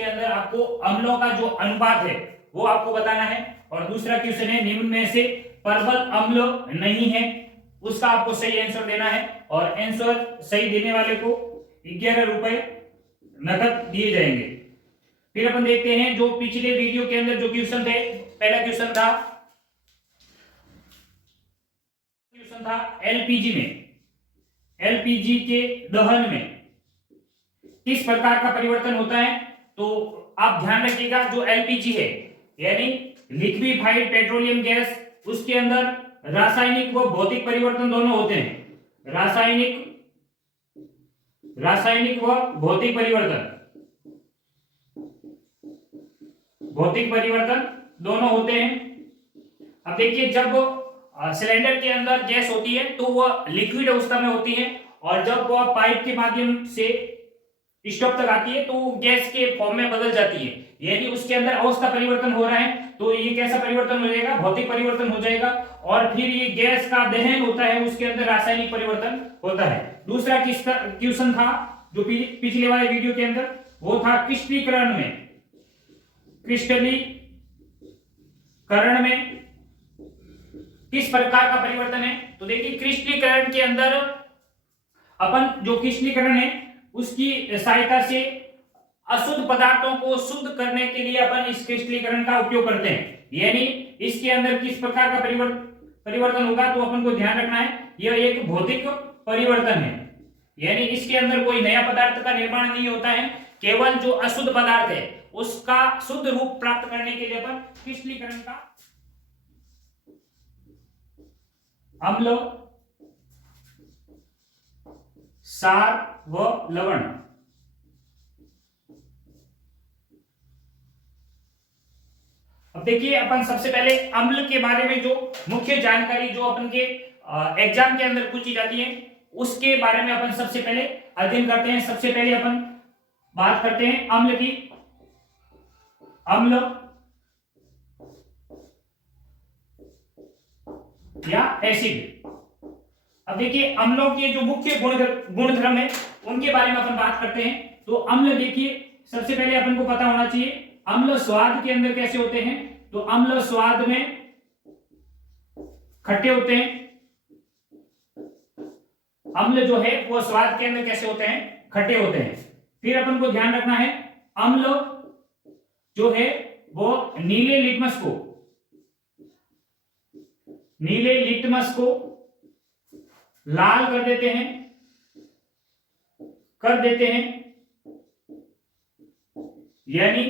उसके अंदर आपको अम्लों का जो अनुपात है वो आपको बताना है। और दूसरा क्वेश्चन है निम्न में से प्रबल अम्ल नहीं है, उसका आपको सही आंसर देना है और आंसर सही देने वाले को 11 रुपए नकद दिए जाएंगे। फिर अपन देखते हैं जो पिछले वीडियो के अंदर जो क्वेश्चन थे। पहला क्वेश्चन था एलपीजी के दहन में किस प्रकार का परिवर्तन होता है। तो आप ध्यान रखिएगा जो एलपीजी है यानी लिक्विफाइड पेट्रोलियम गैस, उसके अंदर रासायनिक व भौतिक परिवर्तन दोनों होते हैं। रासायनिक व भौतिक परिवर्तन दोनों होते हैं। अब देखिए जब सिलेंडर के अंदर गैस होती है तो वह लिक्विड अवस्था में होती है और जब वह पाइप के माध्यम से स्टोव तक आती है तो गैस के फॉर्म में बदल जाती है, यानी उसके अंदर अवस्था परिवर्तन हो रहा है। तो ये कैसा परिवर्तन हो जाएगा, भौतिक परिवर्तन हो जाएगा। और फिर ये गैस का दहन होता है, उसके अंदर रासायनिक परिवर्तन होता है। दूसरा क्वेश्चन था जो पिछले वाले वीडियो के अंदर, वो था क्रिस्टलीकरण में किस प्रकार का परिवर्तन है। तो देखिए क्रिस्टलीकरण के अंदर अपन जो क्रिस्टलीकरण है उसकी सहायता से अशुद्ध पदार्थों को शुद्ध करने के लिए अपन इस क्रिस्टलीकरण का उपयोग करते हैं। यानी इसके अंदर किस प्रकार का परिवर्तन होगा, तो अपन को ध्यान रखना है यह एक भौतिक परिवर्तन है, यानी इसके अंदर कोई नया पदार्थ का निर्माण नहीं होता है, केवल जो अशुद्ध पदार्थ है उसका शुद्ध रूप प्राप्त करने के लिए अपन क्रिस्टलीकरण का अम्ल, सार व लवण अब देखिए अपन सबसे पहले अम्ल के बारे में जो मुख्य जानकारी जो अपन के एग्जाम के अंदर पूछी जाती है उसके बारे में अपन सबसे पहले अध्ययन करते हैं। सबसे पहले अपन बात करते हैं अम्ल की। अम्ल या एसिड। अब देखिए अम्लों के जो मुख्य गुणधर्म है उनके बारे में अपन बात करते हैं। तो अम्ल देखिए सबसे पहले अपन को पता होना चाहिए अम्ल स्वाद के अंदर कैसे होते हैं। तो अम्ल स्वाद में खट्टे होते हैं। अम्ल जो है वो स्वाद के अंदर कैसे होते हैं, खट्टे होते हैं। फिर अपन को ध्यान रखना है अम्ल जो है वो नीले लिटमस को लाल कर देते हैं। यानी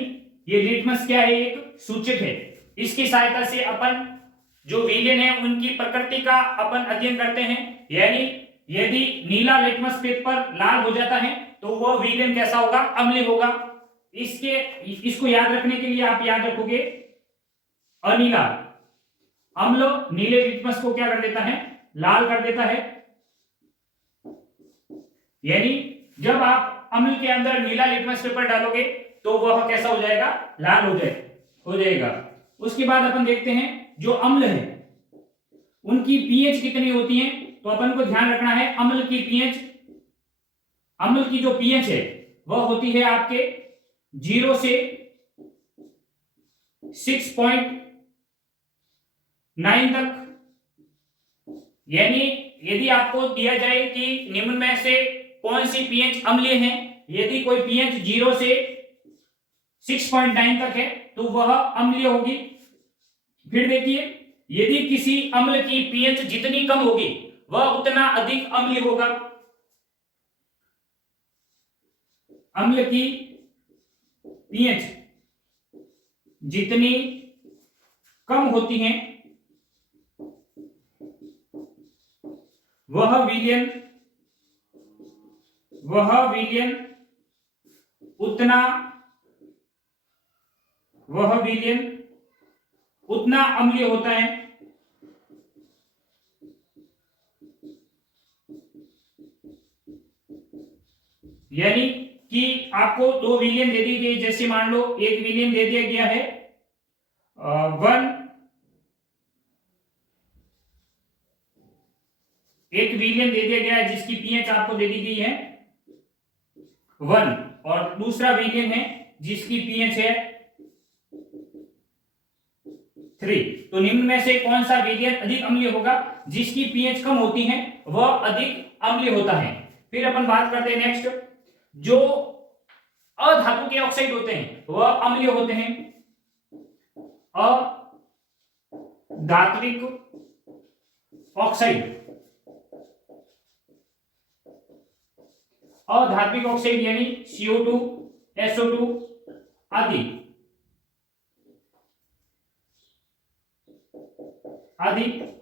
ये लिटमस क्या है, एक सूचक है। इसकी सहायता से अपन जो विलेन है उनकी प्रकृति का अपन अध्ययन करते हैं। यानी यदि नीला लिटमस पेपर लाल हो जाता है तो वह विलेन कैसा होगा, अम्लीय होगा। इसको याद रखने के लिए आप याद रखोगे अनीला अम्ल नीले लिटमस को क्या कर देता है, लाल कर देता है। यानी जब आप अम्ल के अंदर नीला लिटमस पेपर डालोगे तो वह कैसा हो जाएगा, लाल हो जाएगा। उसके बाद अपन देखते हैं जो अम्ल है उनकी पीएच कितनी होती है। तो अपन को ध्यान रखना है अम्ल की जो पीएच है वह होती है आपके 0 से 6.9 तक। यानी यदि आपको दिया जाए कि निम्न में से कौन सी पीएच अम्लीय है, यदि कोई पीएच 0 से 6.9 तक है तो वह अम्लीय होगी। फिर देखिए यदि किसी अम्ल की पीएच जितनी कम होगी वह उतना अधिक अम्लीय होगा। अम्ल की पीएच जितनी कम होती है वह विलयन उतना अम्लीय होता है। यानी कि आपको 2 विलियन दे दी गई, जैसे मान लो एक विलियन दे दिया गया है 1, एक विलियन दे दिया गया है जिसकी पीएच आपको दे दी गई है 1 और दूसरा विलियन है जिसकी पीएच है 3। तो निम्न में से कौन सा विलयन अधिक अम्लीय होगा? जिसकी पीएच कम होती है वह अधिक अम्लीय होता है। फिर अपन बात करते हैं नेक्स्ट, जो अधातु के ऑक्साइड होते हैं वह अम्लीय होते हैं। अधात्विक ऑक्साइड, अधात्विक ऑक्साइड यानी CO2, SO2 आदि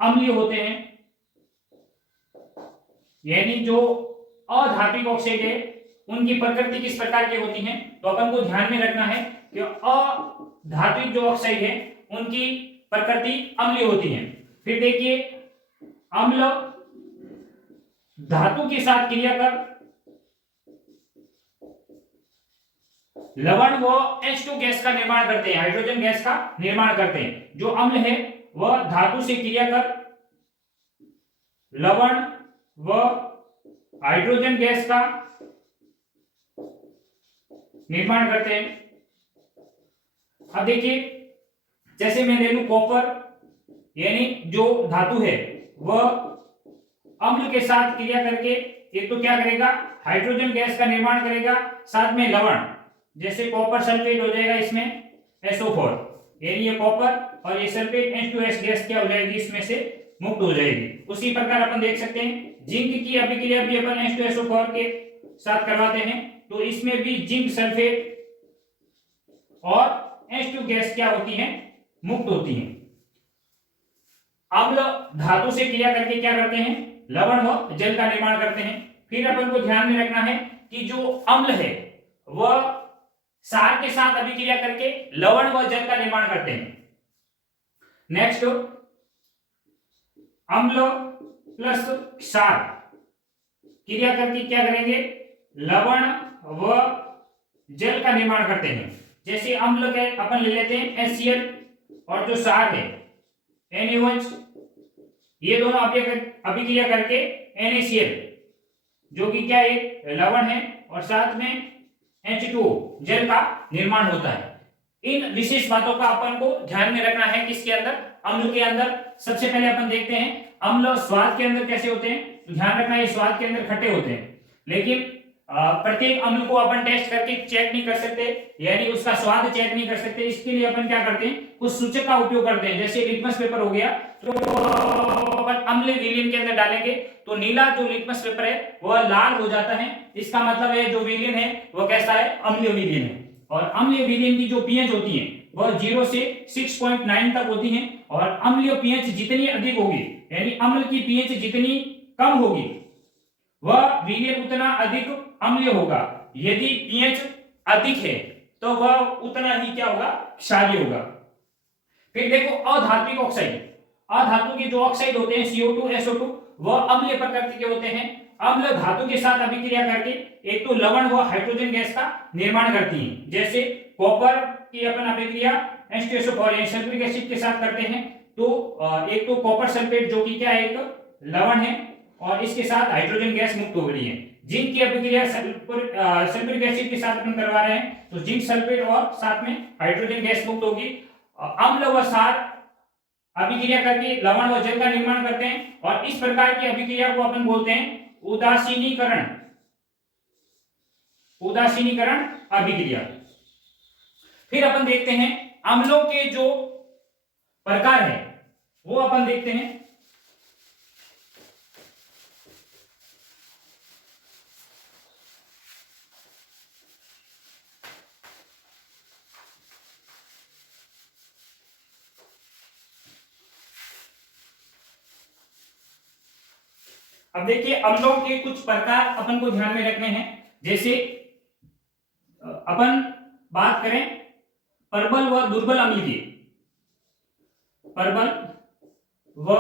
अम्लीय होते हैं। यानी जो अधात्विक ऑक्साइड है उनकी प्रकृति किस प्रकार की होती है? तो अपन को ध्यान में रखना है कि अधात्विक जो ऑक्साइड है उनकी प्रकृति अम्लीय होती है। फिर देखिए, अम्ल धातु के साथ क्रिया कर लवण व H2 गैस का निर्माण करते हैं, हाइड्रोजन गैस का निर्माण करते हैं। जो अम्ल है वह धातु से क्रिया कर लवण व हाइड्रोजन गैस का निर्माण करते हैं। अब देखिए, जैसे मैं ले लूं कॉपर, यानी जो धातु है वह अम्ल के साथ क्रिया करके एक तो क्या करेगा, हाइड्रोजन गैस का निर्माण करेगा, साथ में लवण, जैसे कॉपर सल्फेट हो जाएगा इसमें SO4, यानी ये कॉपर और ये सल्फेट H2S गैस क्या हो जाएगी, इसमें से मुक्त हो जाएगी। उसी प्रकार अपन देख सकते हैं जिंक की अभिक्रिया भी अपन H2SO4 के साथ करवाते हैं, तो इसमें भी जिंक सल्फेट और H2 गैस क्या होती है, मुक्त होती है। अम्ल धातु से क्रिया करके क्या करते हैं, लवण व जल का निर्माण करते हैं। फिर अपन को ध्यान में रखना है कि जो अम्ल है वह क्षार के साथ अभिक्रिया करके लवण व जल का निर्माण करते हैं। नेक्स्ट, अम्ल प्लस क्षार क्रिया करके क्या करेंगे, लवण व जल का निर्माण करते हैं। जैसे अम्ल के अपन ले लेते हैं HCl और जो क्षार है NaOH, ये दोनों अभिक्रिया करके NaCl जो कि क्या एक लवण है और साथ में H2O जल का निर्माण होता है। इन विशेष बातों का अपन को ध्यान में रखना है किसके अंदर, अम्ल के अंदर। सबसे पहले अपन देखते हैं अम्ल स्वाद के अंदर कैसे होते हैं। तो ध्यान रखना, ये स्वाद के अंदर खट्टे होते हैं, लेकिन प्रत्येक अम्ल को अपन टेस्ट करके चेक नहीं कर सकते, यानी उसका स्वाद चेक नहीं कर सकते। इसके लिए अपन क्या करते हैं, कुछ सूचक का उपयोग करते हैं। जैसे लिटमस पेपर हो गया, तो अपन अम्लीय विलयन के अंदर डालेंगे तो नीला जो लिटमस पेपर है वह लाल हो जाता है, इसका मतलब है जो विलयन है वह कैसा है, अम्लीय विलयन है। और अम्लीय विलयन की जो पीएच होती है वह 0 से 6.9 तक होती है। और अम्लीय पीएच जितनी अधिक होगी, यानी अम्ल की पीएच जितनी कम होगी वह विलयन उतना अधिक अम्लीय होगा। यदि पीएच अधिक है तो वह उतना ही क्या होगा, क्षारीय होगा। फिर देखो अधात्विक ऑक्साइड, अधातु के जो ऑक्साइड होते हैं CO2, SO2 वह अम्लीय प्रकृति के होते हैं। अम्ल धातु के साथ अभिक्रिया करके एक तो लवण व हाइड्रोजन गैस का निर्माण करती है। जैसे कॉपर की अपन अभिक्रिया H2SO4 यानी सल्फ्यूरिक एसिड के साथ करते हैं, तो एक तो कॉपर सल्फेट जो कि क्या है, एक लवण है और इसके साथ हाइड्रोजन गैस मुक्त हो रही है। जिंक की अभिक्रिया सल्फ्यूरिक एसिड के साथ अपन करवा रहे हैं, तो जिंक सल्फेट और साथ में हाइड्रोजन गैस मुक्त होगी। अम्ल व क्षार अभिक्रिया करके लवण व जल का निर्माण करते हैं, और इस प्रकार की अभिक्रिया को अपन बोलते हैं उदासीनीकरण, उदासीनीकरण अभिक्रिया। फिर अपन देखते हैं अम्लों के जो प्रकार है वो अपन देखते हैं। अब देखिए अम्लों के कुछ प्रकार अपन को ध्यान में रखने हैं। जैसे अपन बात करें प्रबल व दुर्बल अम्ल की, प्रबल व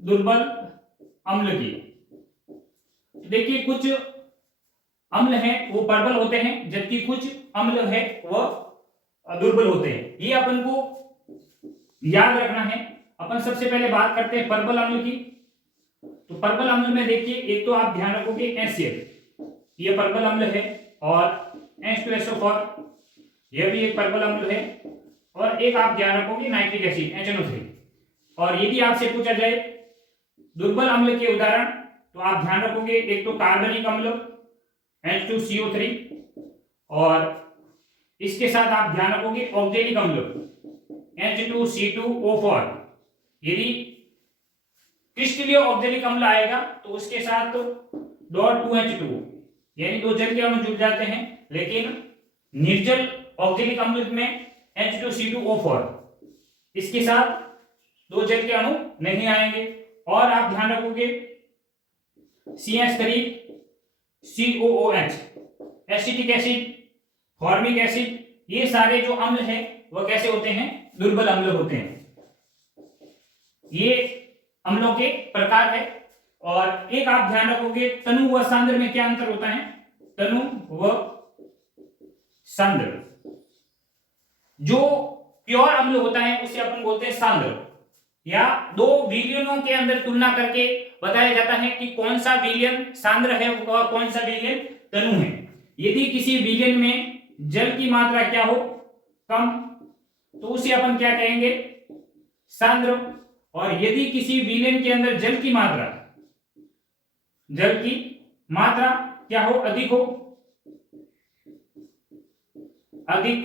दुर्बल अम्ल की। देखिए कुछ अम्ल हैं वो प्रबल होते हैं, जबकि कुछ अम्ल है वह दुर्बल होते हैं। ये अपन को याद रखना है। अपन सबसे पहले बात करते हैं प्रबल अम्ल की। तो प्रबल अम्ल में देखिए एक तो आप ध्यान रखोगे HCl, ये प्रबल अम्ल है, और H2SO4, यह भी एक परबल अम्ल है। और एक आप ध्यान रखोगे नाइट्रिक एसिड HNO3। और यदि आपसे पूछा जाए दुर्बल अम्ल के उदाहरण, तो आप ध्यान रखोगे एक तो कार्बनिक अम्ल H2CO3, और इसके साथ आप ध्यान रखोगे ऑक्जेलिक अम्ल H2C2O4। यदि क्रिस्टलीय ऑक्जेलिक अम्ल आएगा तो उसके साथ .2H2, यानी दो जल के अणु जुड़ जाते हैं, लेकिन निर्जल ऑक्जेलिक अम्ल में H2C2O4, इसके साथ दो जल के अणु नहीं आएंगे। और आप ध्यान रखोगे CH3 COOH, acetic acid, formic acid, ये सारे जो अम्ल हैं वह कैसे होते हैं? दुर्बल अम्ल होते हैं। ये अम्लों के प्रकार है। और एक आप ध्यान रखोगे तनु व सांद्र में क्या अंतर होता है? तनु व सांद्र, जो प्योर अम्ल होता है उसे अपन बोलते हैं सांद्र, या दो विलयनों के अंदर तुलना करके बताया जाता है कि कौन सा विलयन सांद्र है और कौन सा विलयन तनु है। यदि किसी विलयन में जल की मात्रा क्या हो? कम, तो उसे अपन क्या कहेंगे? सांद्र। और यदि किसी विलयन के अंदर जल की मात्रा क्या हो? अधिक हो, अधिक,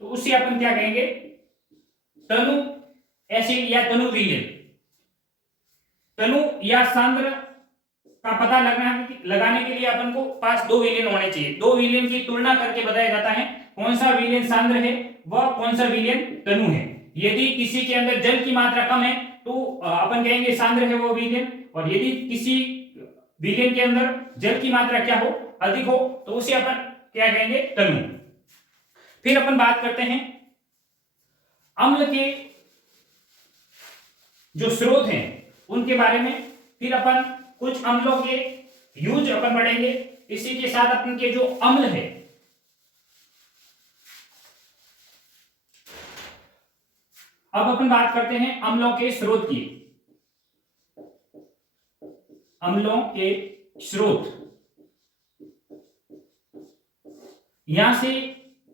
तो उसे अपन क्या कहेंगे? तनु एसिड या तनु विलयन। तनु या सांद्र का पता लगाने के लिए अपन को पास दो विलयन होने चाहिए। दो विलयन की तुलना करके बताया जाता है कौन सा विलयन सांद्र है व कौन सा विलयन तनु है। यदि किसी के अंदर जल की मात्रा कम है तो अपन कहेंगे सांद्र है वो विलयन, और यदि किसी विलयन के अंदर जल की मात्रा क्या हो? अधिक हो, तो उसे अपन क्या कहेंगे? तनु। फिर अपन बात करते हैं अम्ल के जो स्रोत हैं उनके बारे में। फिर अपन कुछ अम्लों के यूज अपन पढ़ेंगे। इसी के साथ अपन के जो अम्ल है, अब अपन बात करते हैं अम्लों के स्रोत की। अम्लों के स्रोत, यहां से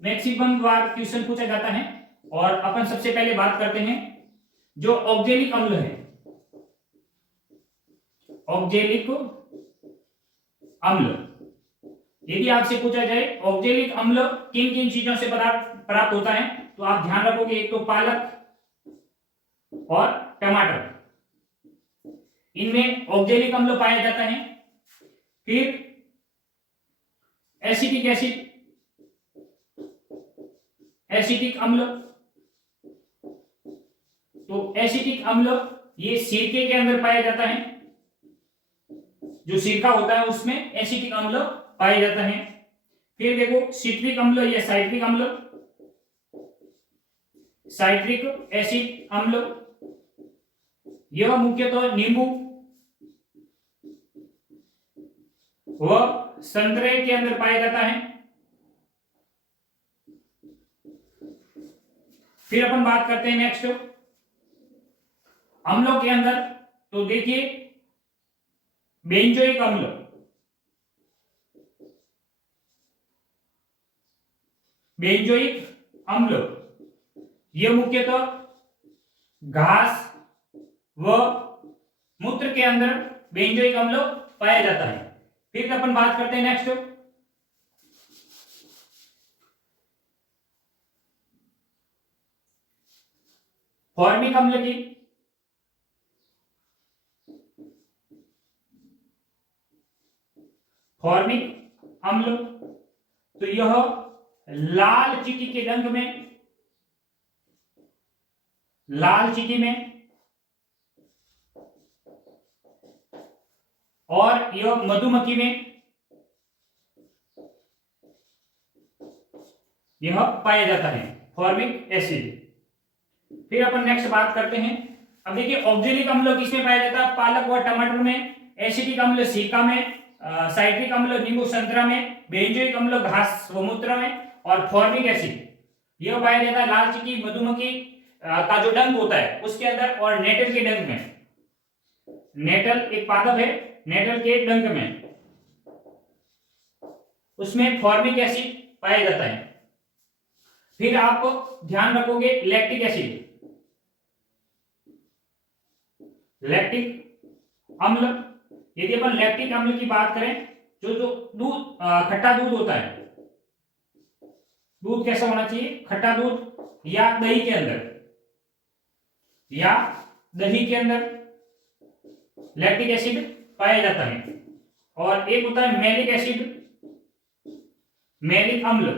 मैक्सिमम बार क्वेश्चन पूछा जाता है। और अपन सबसे पहले बात करते हैं जो ऑक्जेलिक अम्ल है। ऑक्जेलिक अम्ल, यदि आपसे पूछा जाए ऑक्जेलिक अम्ल किन किन चीजों से प्राप्त होता है, तो आप ध्यान रखोगे एक तो पालक और टमाटर, इनमें ऑक्जेलिक अम्ल पाया जाता है। फिर एसिटिक एसिड, एसिटिक अम्ल, तो एसिटिक अम्ल ये सिरके के अंदर पाया जाता है। जो सिरका होता है उसमें एसिटिक अम्ल पाया जाता है। फिर देखो सिट्रिक अम्ल या साइट्रिक अम्ल, साइट्रिक एसिड अम्ल, यह मुख्यतः नींबू व संतरे के अंदर पाया जाता है। फिर अपन बात करते हैं नेक्स्ट अम्लों के अंदर, तो देखिए बेंजोइक अम्ल, बेंजोइक अम्ल यह मुख्यतः घास व मूत्र के अंदर बेंजोइक अम्ल पाया जाता है। फिर अपन बात करते हैं नेक्स्ट फॉर्मिक अम्ल की। फॉर्मिक अम्ल, तो यह लाल चींटी के रंग में, लाल चींटी में, और यह मधुमक्खी में यह पाया जाता है फॉर्मिक एसिड। फिर अपन नेक्स्ट बात करते हैं, अब देखिए ऑक्जेलिक अम्ल किसमें पाया जाता है? पालक व टमाटर में, एसिटिक अम्ल सिरका में, साइट्रिक अम्ल नींबू संतरा में, बेंजोइक अम्ल घास व मूत्र में, और फॉर्मिक एसिड यह पाया जाता है लाल चींटी, मधुमक्खी का जो डंक होता है उसके अंदर, और नेटल के डंक में। नेटल एक पादप है, नेटल के डंक में। उसमें फॉर्मिक एसिड पाया जाता है। फिर आप ध्यान रखोगे लैक्टिक एसिड, लैक्टिक अम्ल। यदि अपन लैक्टिक अम्ल की बात करें, जो जो दूध खट्टा दूध होता है, दूध कैसा होना चाहिए, खट्टा दूध या दही के अंदर, या दही के अंदर लैक्टिक एसिड पाया जाता है। और एक होता है मैलिक एसिड, मैलिक अम्ल,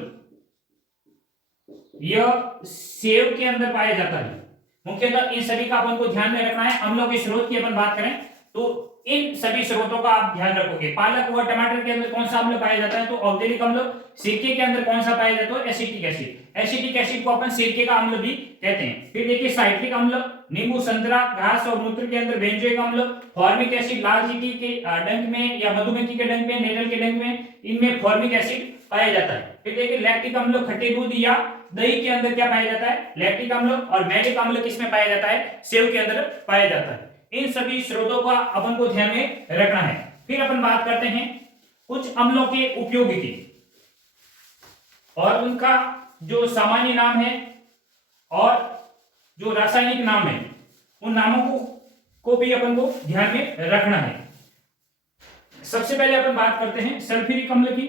यह सेव के अंदर पाया जाता है। मुख्यतः इन सभी का अपन को ध्यान में रखना है। अम्लों के स्रोत की अपन बात करें तो इन सभी स्रोतों का आप ध्यान रखोगे। पालक व टमाटर के अंदर कौन सा अम्ल पाया जाता है, तो ऑक्जेलिक अम्ल। सिरके के अंदर कौन सा पाया जाता है, एसिटिक एसिड। एसिटिक एसिड को अपन सिरके का अम्ल भी कहते हैं। फिर देखिए साइट्रिक अम्ल, नींबू, संतरा, घास और मूत्र के अंदर बेंजोइक अम्ल। फॉर्मिक एसिड, लाल चींटी के डंक में या मधुमक्खी के डंक में, नेटल के डंक में, इनमें फॉर्मिक एसिड पाया जाता है। फिर देखिए लैक्टिक अम्ल, खट्टे दूध या दही के अंदर क्या पाया जाता है, लैक्टिक अम्ल। और मैलिक अम्ल किसमें पाया जाता है, सेव के अंदर पाया जाता है। इन सभी स्रोतों का अपन को ध्यान में रखना है। फिर अपन बात करते हैं कुछ अम्लों के उपयोग की और उनका जो सामान्य नाम है और जो रासायनिक नाम है, उन नामों को भी अपन को ध्यान में रखना है। सबसे पहले अपन बात करते हैं सल्फ्यूरिक अम्ल की,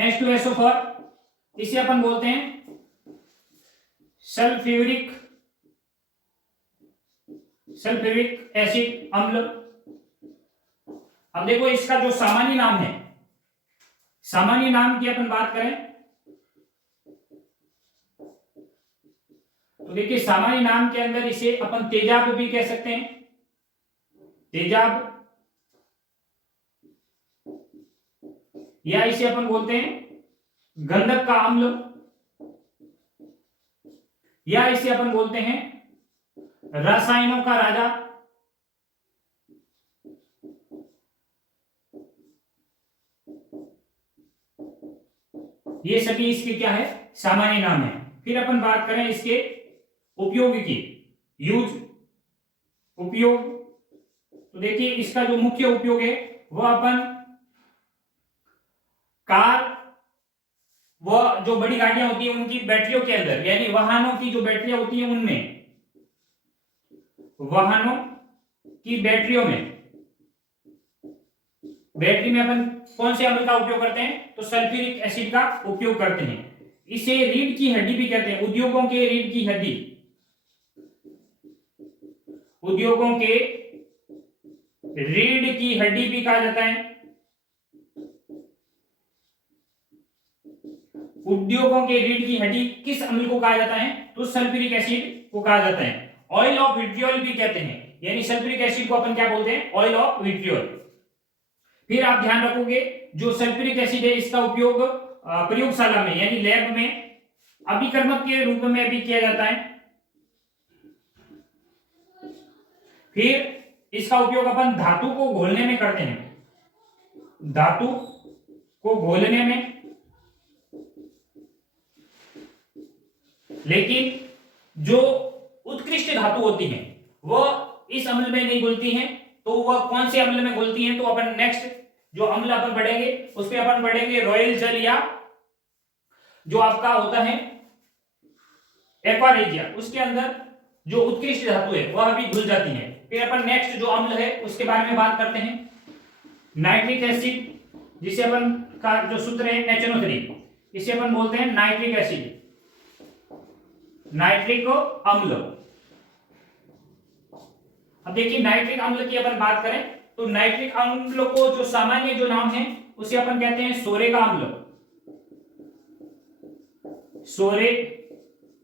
H2SO4, इसे अपन बोलते हैं सल्फ्यूरिक एसिड अम्ल। अब देखो इसका जो सामान्य नाम है, सामान्य नाम की अपन बात करें तो देखिए सामान्य नाम के अंदर इसे अपन तेजाब भी कह सकते हैं, तेजाब, या इसे अपन बोलते हैं गंधक का अम्ल, या इसे अपन बोलते हैं रसायनों का राजा। ये सभी इसके क्या है, सामान्य नाम है। फिर अपन बात करें इसके उपयोग की, यूज, उपयोग, तो देखिए इसका जो मुख्य उपयोग है वह अपन कार, वह जो बड़ी गाड़ियां होती है उनकी बैटरियों के अंदर, यानी वाहनों की जो बैटरियां होती है उनमें, वाहनों की बैटरियों में, बैटरी में अपन कौन से अम्ल का उपयोग करते हैं, तो सल्फ्यूरिक एसिड का उपयोग करते हैं। इसे रीढ़ की हड्डी भी कहते हैं, उद्योगों के रीढ़ की हड्डी, उद्योगों के रीढ़ की हड्डी भी कहा जाता है। उद्योगों के रीढ़ की हड्डी किस अम्ल को कहा जाता है, तो सल्फ्यूरिक एसिड को कहा जाता है। ऑयल ऑफ विट्रियोल भी कहते हैं, यानी सल्फ्यूरिक एसिड को अपन क्या बोलते हैं, ऑयल ऑफ विट्रियोल। फिर आप ध्यान रखोगे जो सल्फ्यूरिक एसिड है इसका उपयोग प्रयोगशाला में यानी लैब में अभिकर्मक के रूप में भी किया जाता है। फिर इसका उपयोग अपन धातु को घोलने में करते हैं, धातु को घोलने में, लेकिन जो उत्कृष्ट धातु होती हैं वह इस अम्ल में नहीं घुलती हैं। तो वह कौन से अम्ल में घुलती हैं, तो अपन नेक्स्ट जो अम्ल अपन पढ़ेंगे उसमें अपन पढ़ेंगे रॉयल जल, या जो आपका होता है एक्वारेजिया, उसके अंदर जो उत्कृष्ट धातु है वह भी घुल जाती है। फिर अपन नेक्स्ट जो अम्ल है उसके बारे में बात करते हैं नाइट्रिक एसिड, जिसे अपन का जो सूत्र है NaCNO3, इसे अपन बोलते हैं नाइट्रिक एसिड, नाइट्रिक अम्ल। अब देखिए नाइट्रिक अम्ल की अपन बात करें तो नाइट्रिक अम्ल को जो सामान्य जो नाम है उसे अपन कहते हैं सोरे का अम्ल, सोरे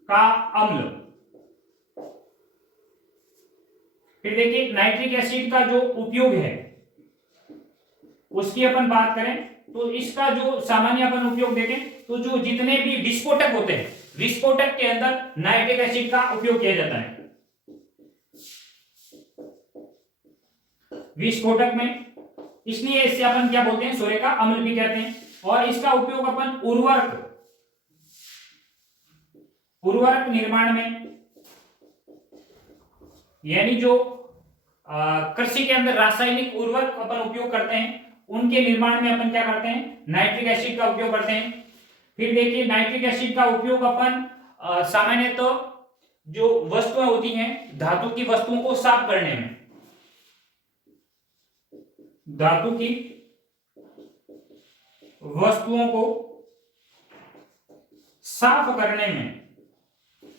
का अम्ल। फिर देखिए नाइट्रिक एसिड का जो उपयोग है उसकी अपन बात करें तो इसका जो सामान्य अपन उपयोग देखें तो जो जितने भी विस्फोटक होते हैं, विस्फोटक के अंदर नाइट्रिक एसिड का उपयोग किया जाता है। विस्फोटक में, इसलिए इससे अपन क्या बोलते हैं, सोरे का अम्ल भी कहते हैं। और इसका उपयोग अपन उर्वरक निर्माण में, यानी जो कृषि के अंदर रासायनिक उर्वरक अपन उपयोग करते हैं उनके निर्माण में अपन क्या करते हैं, नाइट्रिक एसिड का उपयोग करते हैं। फिर देखिए नाइट्रिक एसिड का उपयोग अपन सामान्यतः तो जो वस्तुएं होती हैं, धातु की वस्तुओं को साफ करने में, धातु की वस्तुओं को साफ करने में,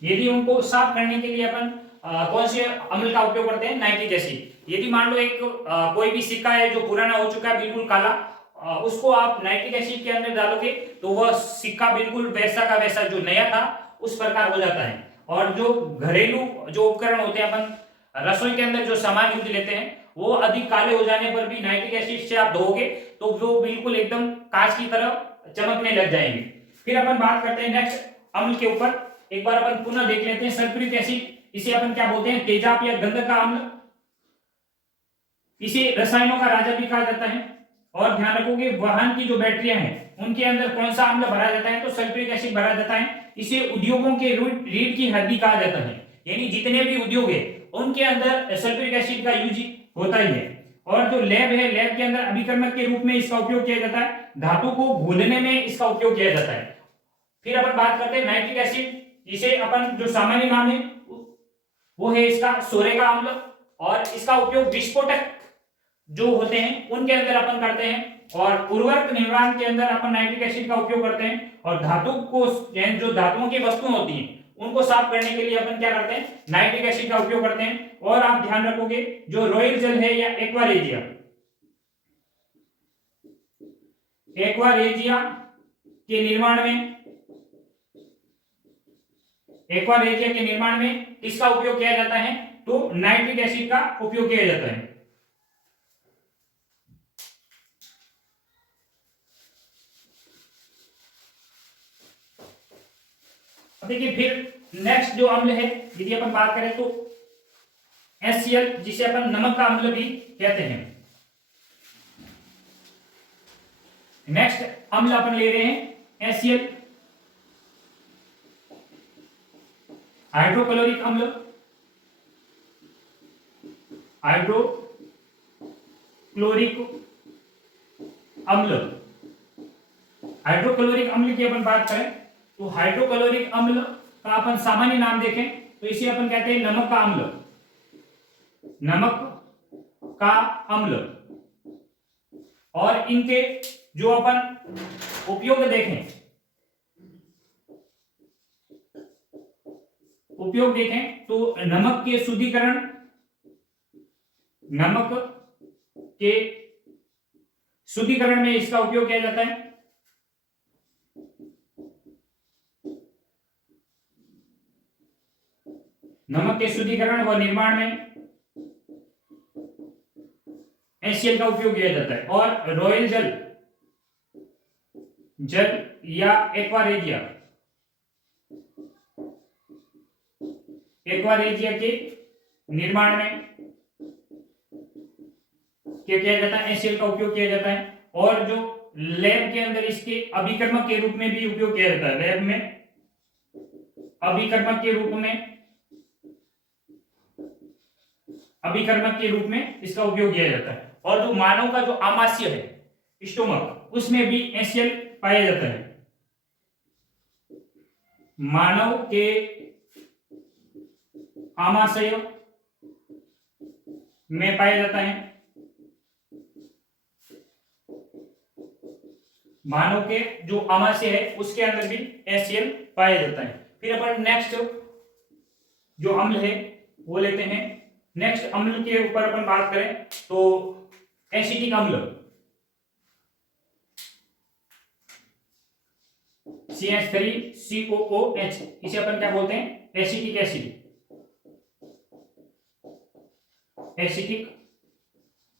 यदि उनको साफ करने के लिए अपन कौन से अम्ल का उपयोग करते हैं, नाइट्रिक एसिड। यदि मान लो एक कोई भी सिक्का है जो पुराना हो चुका है, बिल्कुल काला, उसको आप नाइट्रिक एसिड के अंदर डालोगे तो वह सिक्का बिल्कुल वैसा का वैसा जो नया था उस प्रकार हो जाता है। और जो घरेलू जो उपकरण होते हैं, अपन रसोई के अंदर जो सामान यूज लेते हैं, वो अधिक काले हो जाने पर भी नाइट्रिक एसिड से आप धोओगे तो वो बिल्कुल एकदम कांच की तरह चमकने लग जाएंगे। फिर अपन बात करते हैं नेक्स्ट अम्ल के ऊपर। एक बार अपन पुनः देख लेते हैं सल्फ्यूरिक एसिड। इसे अपन क्या बोलते हैं, तेजाब या गंधक का अम्ल। इसे रसायनों का राजा भी कहा जाता है। और ध्यान रखोगे वाहन की जो बैटरियां हैं उनके अंदर कौन सा अम्ल भरा जाता है, तो सल्फ्यूरिक एसिड भरा जाता है। इसे उद्योगों के रीढ़ की हड्डी कहा जाता है, यानी जितने भी उद्योग है उनके अंदर सल्फ्यूरिक एसिड का यूज होता ही है। और जो लैब है, लैब के अंदर अभिकर्मक के रूप में इसका उपयोग किया जाता है, धातु को घोलने में इसका उपयोग किया जाता है। फिर अपन बात करते हैं नाइट्रिक एसिड। इसे अपन जो सामान्य नाम है वो है इसका सोरे का अम्ल, और इसका उपयोग विस्फोटक जो होते हैं उनके अंदर अपन करते हैं, और उर्वरक निर्माण के अंदर अपन नाइट्रिक एसिड का उपयोग करते हैं। और धातु को, जो धातुओं की वस्तुएं होती हैं उनको साफ करने के लिए अपन क्या करते हैं, नाइट्रिक एसिड का उपयोग करते हैं। और आप ध्यान रखोगे जो रॉयल जल है या एक्वारेजिया, एक्वारेजिया के निर्माण में, एक्वारेजिया के निर्माण में किसका उपयोग किया जाता है, तो नाइट्रिक एसिड का उपयोग किया जाता है। देखिए फिर नेक्स्ट जो अम्ल है, यदि अपन बात करें तो HCl, जिसे अपन नमक का अम्ल भी कहते हैं। नेक्स्ट अम्ल अपन ले रहे हैं HCl, हाइड्रोक्लोरिक अम्ल। हाइड्रोक्लोरिक अम्ल, हाइड्रोक्लोरिक अम्ल की अपन बात करें तो हाइड्रोक्लोरिक अम्ल का अपन सामान्य नाम देखें तो इसे अपन कहते हैं नमक का अम्ल, नमक का अम्ल। और इनके जो अपन उपयोग देखें, उपयोग देखें तो नमक के शुद्धिकरण, नमक के शुद्धिकरण में इसका उपयोग किया जाता है। नमक के शुद्धिकरण व निर्माण में HCl का उपयोग किया जाता है। और रॉयल जल, जल या एक्वारेजिया, एक्वारेजिया के निर्माण में क्या किया जाता है, HCl का उपयोग किया जाता है। और जो लैब के अंदर इसके अभिकर्मक के रूप में भी उपयोग किया जाता है, लैब में अभिकर्मक के रूप में, अभिकर्मक के रूप में इसका उपयोग किया जाता है। और जो मानव का जो आमाशय है, स्टोमक, उसमें भी HCl पाया जाता है। मानव के आमाशय में पाया जाता है, मानव के जो आमाशय है उसके अंदर भी HCl पाया जाता है। फिर अपन नेक्स्ट जो अम्ल है वो लेते हैं। नेक्स्ट अम्ल के ऊपर अपन बात करें तो एसिटिक अम्ल, CH3COOH, इसे अपन क्या बोलते हैं, एसिटिक एसिड, एसिटिक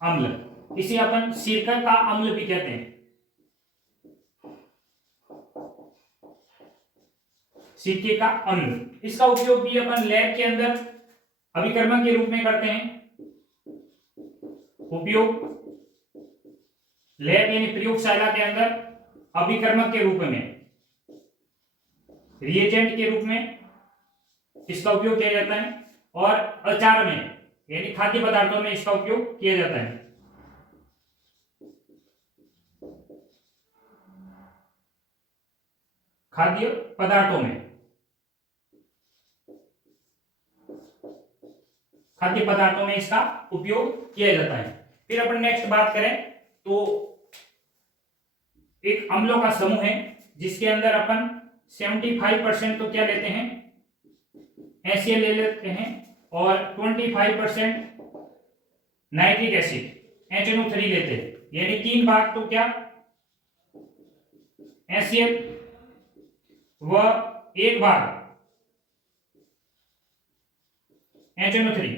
अम्ल। इसे अपन सिरका का अम्ल भी कहते हैं, सिरके का अम्ल। इसका उपयोग भी अपन लैब के अंदर अभिकर्मक के रूप में करते हैं। उपयोग लैब यानी प्रयोगशाला के अंदर अभिकर्मक के रूप में, रिएजेंट के रूप में इसका उपयोग किया जाता है। और अचार में यानी खाद्य पदार्थों में इसका उपयोग किया जाता है। खाद्य पदार्थों में, खाद्य पदार्थों में इसका उपयोग किया जाता है। फिर अपन नेक्स्ट बात करें तो एक अम्लों का समूह है जिसके अंदर अपन 75% तो क्या लेते हैं, HCl ले लेते हैं और 25% नाइट्रिक एसिड HNO3 लेते हैं, यानी 3 भाग तो क्या HCl व 1 भाग HNO3।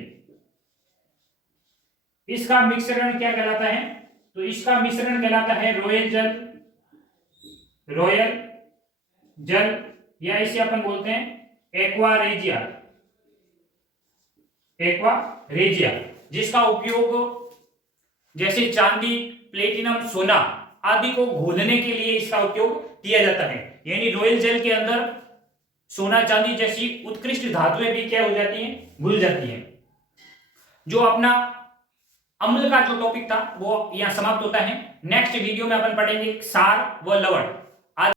इसका मिश्रण क्या कहलाता है, तो इसका मिश्रण कहलाता है रॉयल जल, रॉयल जल, या इसे अपन बोलते हैं एक्वा रेजिया, एक्वा रेजिया, जिसका उपयोग जैसे चांदी, प्लेटिनम, सोना आदि को घोलने के लिए इसका उपयोग किया जाता है। यानी रॉयल जल के अंदर सोना चांदी जैसी उत्कृष्ट धातुएं भी क्या हो जाती हैं, घुल जाती हैं। जो अपना अम्ल का जो टॉपिक था वो यहां समाप्त होता है। नेक्स्ट वीडियो में अपन पढ़ेंगे क्षार व लवण।